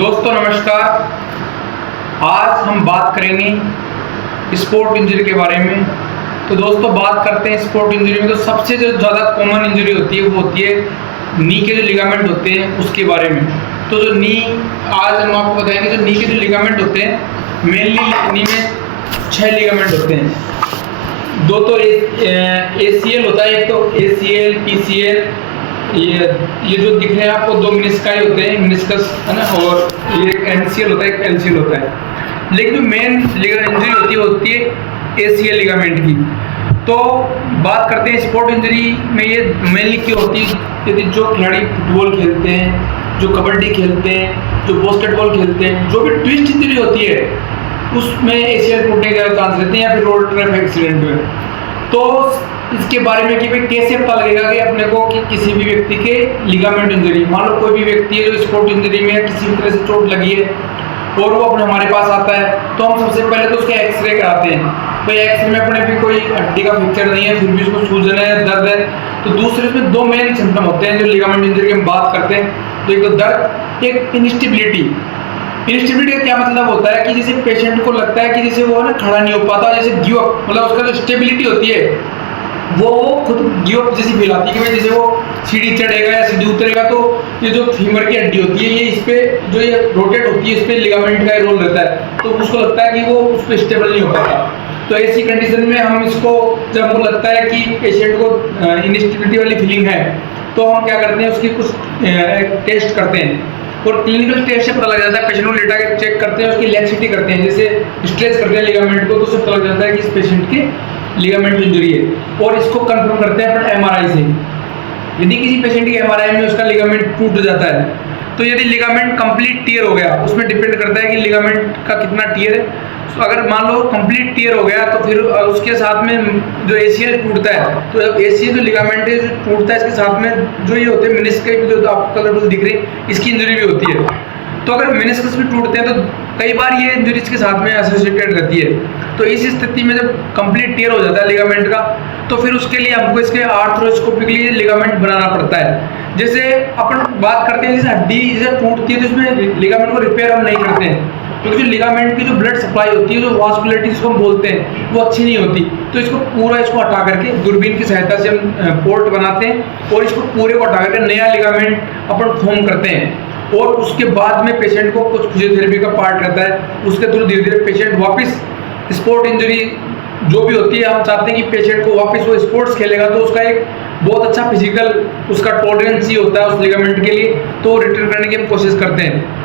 दोस्तों नमस्कार। आज हम बात करेंगे स्पोर्ट इंजरी के बारे में। तो दोस्तों बात करते हैं स्पोर्ट इंजरी में, तो सबसे जो ज़्यादा कॉमन इंजरी होती है वो होती है नी के जो लिगामेंट होते हैं उसके बारे में। तो जो नी, आज हम आपको बताएंगे जो नी के जो लिगामेंट होते हैं, मेनली नी में 6 लिगामेंट होते हैं। दो तो ACL होता है, एक तो ACL, PCL, ये जो दिख रहे हैं आपको दो मिनिस्काई होते हैं, मिनिस्कस है ना, और ये MCL होता है, एक LCL होता है। लेकिन जो मेन इंजरी होती है ACL लिगामेंट की। तो बात करते हैं स्पोर्ट इंजरी में ये मेनली क्यों होती है। यदि जो खिलाड़ी फुटबॉल खेलते हैं, जो कबड्डी खेलते हैं, जो बास्केटबॉल खेलते हैं, जो भी ट्विस्ट इंजरी होती है उसमें ACL टूटने के ज़्यादा चांस रहते हैं, या फिर रोड ट्रैफिक एक्सीडेंट में। तो इसके बारे में कि भाई कैसे पता लगेगा कि अपने को कि किसी भी व्यक्ति के लिगामेंट इंजरी, मान लो कोई भी व्यक्ति है जो स्पोर्ट इंजरी में किसी भी तरह से चोट लगी है और वो अपने हमारे पास आता है, तो हम सबसे पहले तो उसके एक्सरे कराते हैं। भाई एक्सरे में अपने भी कोई हड्डी का फ्रैक्चर नहीं है, फिर भी उसको सूजन है, दर्द है। तो दूसरे इसमें दो मेन सिम्टम होते हैं जो लिगामेंट इंजरी की हम बात करते हैं। तो एक तो दर्द, एक इनस्टेबिलिटी। इनस्टेबिलिटी का क्या मतलब होता है कि जैसे पेशेंट को लगता है कि जैसे वो ना खड़ा नहीं हो पाता, जैसे गिव अप, मतलब उसका जो स्टेबिलिटी होती है वो खुद गिव अप जैसी फील आती है कि भाई जैसे वो सीढ़ी चढ़ेगा या सीढ़ी उतरेगा तो ये जो फीमर की हड्डी होती है, ये इस पे जो ये रोटेट होती है, इस पे लिगामेंट का रोल रहता है, तो उसको लगता है कि वो उस पर स्टेबल नहीं हो पाता। तो ऐसी कंडीशन में हम इसको, जब हमको लगता है कि पेशेंट को इनस्टेबिलिटी वाली फीलिंग है, तो हम क्या करते हैं उसकी कुछ टेस्ट करते हैं। और क्लिनिकल टेस्ट से पता लग जाता है, पेशेंट को लेटा के चेक करते हैं, उसकी लैक्सिटी करते हैं, जैसे स्ट्रेच करते हैं लिगामेंट को, तो उससे पता लग जाता है कि इस पेशेंट की लिगामेंट इंजरी है। और इसको कंफर्म करते हैं अपन MRI से। यदि किसी पेशेंट की MRI में उसका लिगामेंट टूट जाता है, तो यदि लिगामेंट कंप्लीट टियर हो गया, उसमें डिपेंड करता है कि लिगामेंट का कितना टियर है। तो अगर मान लो कंप्लीट टियर हो गया, तो फिर उसके साथ में जो ACL टूटता है, तो जब ACL जो लिगामेंट है जो टूटता है, इसके साथ में जो ये होते हैं मेनिस्कस, जो आपको कलरफुल दिख रही है, इसकी इंजरी भी होती है। तो अगर मेनिस्कस भी टूटते हैं तो कई बार ये इंजरीज के साथ में एसोसिएटेड रहती है। तो इस स्थिति में जब कंप्लीट टियर हो जाता है लिगामेंट का, तो फिर उसके लिए हमको इसके आर्थ्रोस्कोपिकली लिगामेंट बनाना पड़ता है। जैसे अपन बात करते हैं, जैसे हड्डी जैसे टूटती है तो इसमें लिगामेंट को रिपेयर हम नहीं करते हैं, क्योंकि जो लिगामेंट की जो ब्लड सप्लाई होती है, जो वास्कुलरिटी जिसको हम बोलते हैं, वो अच्छी नहीं होती। तो इसको पूरा हटा करके दूरबीन की सहायता से हम पोर्ट बनाते हैं और इसको पूरे को हटा करके नया लिगामेंट अपन फॉर्म करते हैं। और उसके बाद में पेशेंट को कुछ फिजियोथेरेपी का पार्ट रहता है, उसके थ्रू धीरे धीरे पेशेंट वापस स्पोर्ट इंजरी जो भी होती है, हम चाहते हैं कि पेशेंट को वापस वो स्पोर्ट्स खेलेगा तो उसका एक बहुत अच्छा फिजिकल उसका टॉलरेंस ही होता है उस लिगामेंट के लिए, तो रिटर्न करने की हम कोशिश करते हैं।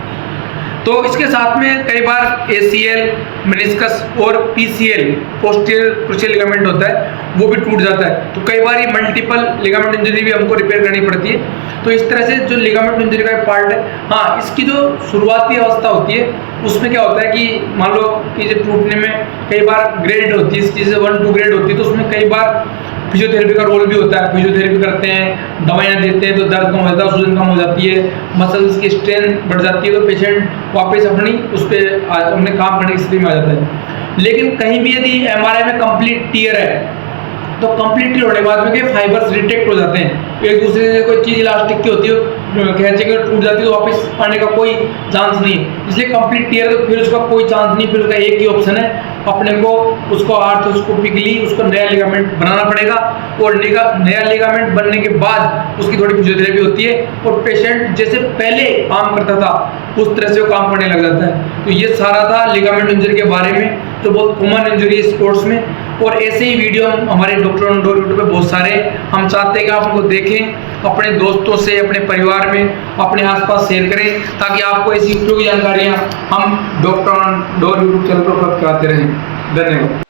तो इसके साथ में कई बार ACL, मेनिस्कस और PCL, पोस्टीरियर क्रूशियल लिगामेंट होता है, वो भी टूट जाता है। तो कई बार ये मल्टीपल लिगामेंट इंजरी भी हमको रिपेयर करनी पड़ती है। तो इस तरह से जो लिगामेंट इंजरी का पार्ट है, हाँ, इसकी जो शुरुआती अवस्था होती है उसमें क्या होता है कि मान लो कि जो टूटने में कई बार ग्रेड होती है, इसकी जैसे 1-2 ग्रेड होती है, तो उसमें कई बार फिजियोथेरेपी का रोल भी होता है। फिजियोथेरेपी करते हैं, दवाइयाँ देते हैं, तो दर्द कम हो जाता है, सूजन कम हो जाती है, मसल्स की स्ट्रेंथ बढ़ जाती है, तो पेशेंट वापस अपनी उस पर अपने काम करने की स्थिति में आ जाता है। लेकिन कहीं भी यदि MRI में कंप्लीट टियर है, तो कंप्लीट टियर होने के बाद में फाइबर्स रिटेक्ट हो जाते हैं, एक दूसरे से कोई चीज़ इलास्टिक की होती है, खींचेंगे टूट जाती है, तो वापस आने का कोई चांस नहीं है। इसलिए कंप्लीट टियर तो फिर उसका कोई चांस नहीं, फिर उसका एक ही ऑप्शन है, अपने को उसको आर्थ्रोस्कोपिकली उसको नया लिगामेंट बनाना पड़ेगा। और नया लिगामेंट बनने के बाद उसकी थोड़ी फिजियोथेरेपी होती है और पेशेंट जैसे पहले काम करता था उस तरह से वो काम करने लग जाता है। तो ये सारा था लिगामेंट इंजरी के बारे में, जो बहुत कॉमन इंजरी है स्पोर्ट्स में। और ऐसे ही वीडियो हम हमारे डॉक्टर ऑन डोर यूट्यूब पे बहुत सारे हम चाहते हैं कि आप उनको देखें, अपने दोस्तों से, अपने परिवार में, अपने आसपास शेयर करें, ताकि आपको ऐसी उपयोगी जानकारियाँ हम doctor on door YouTube channel पर उपलब्ध कराते रहें। धन्यवाद।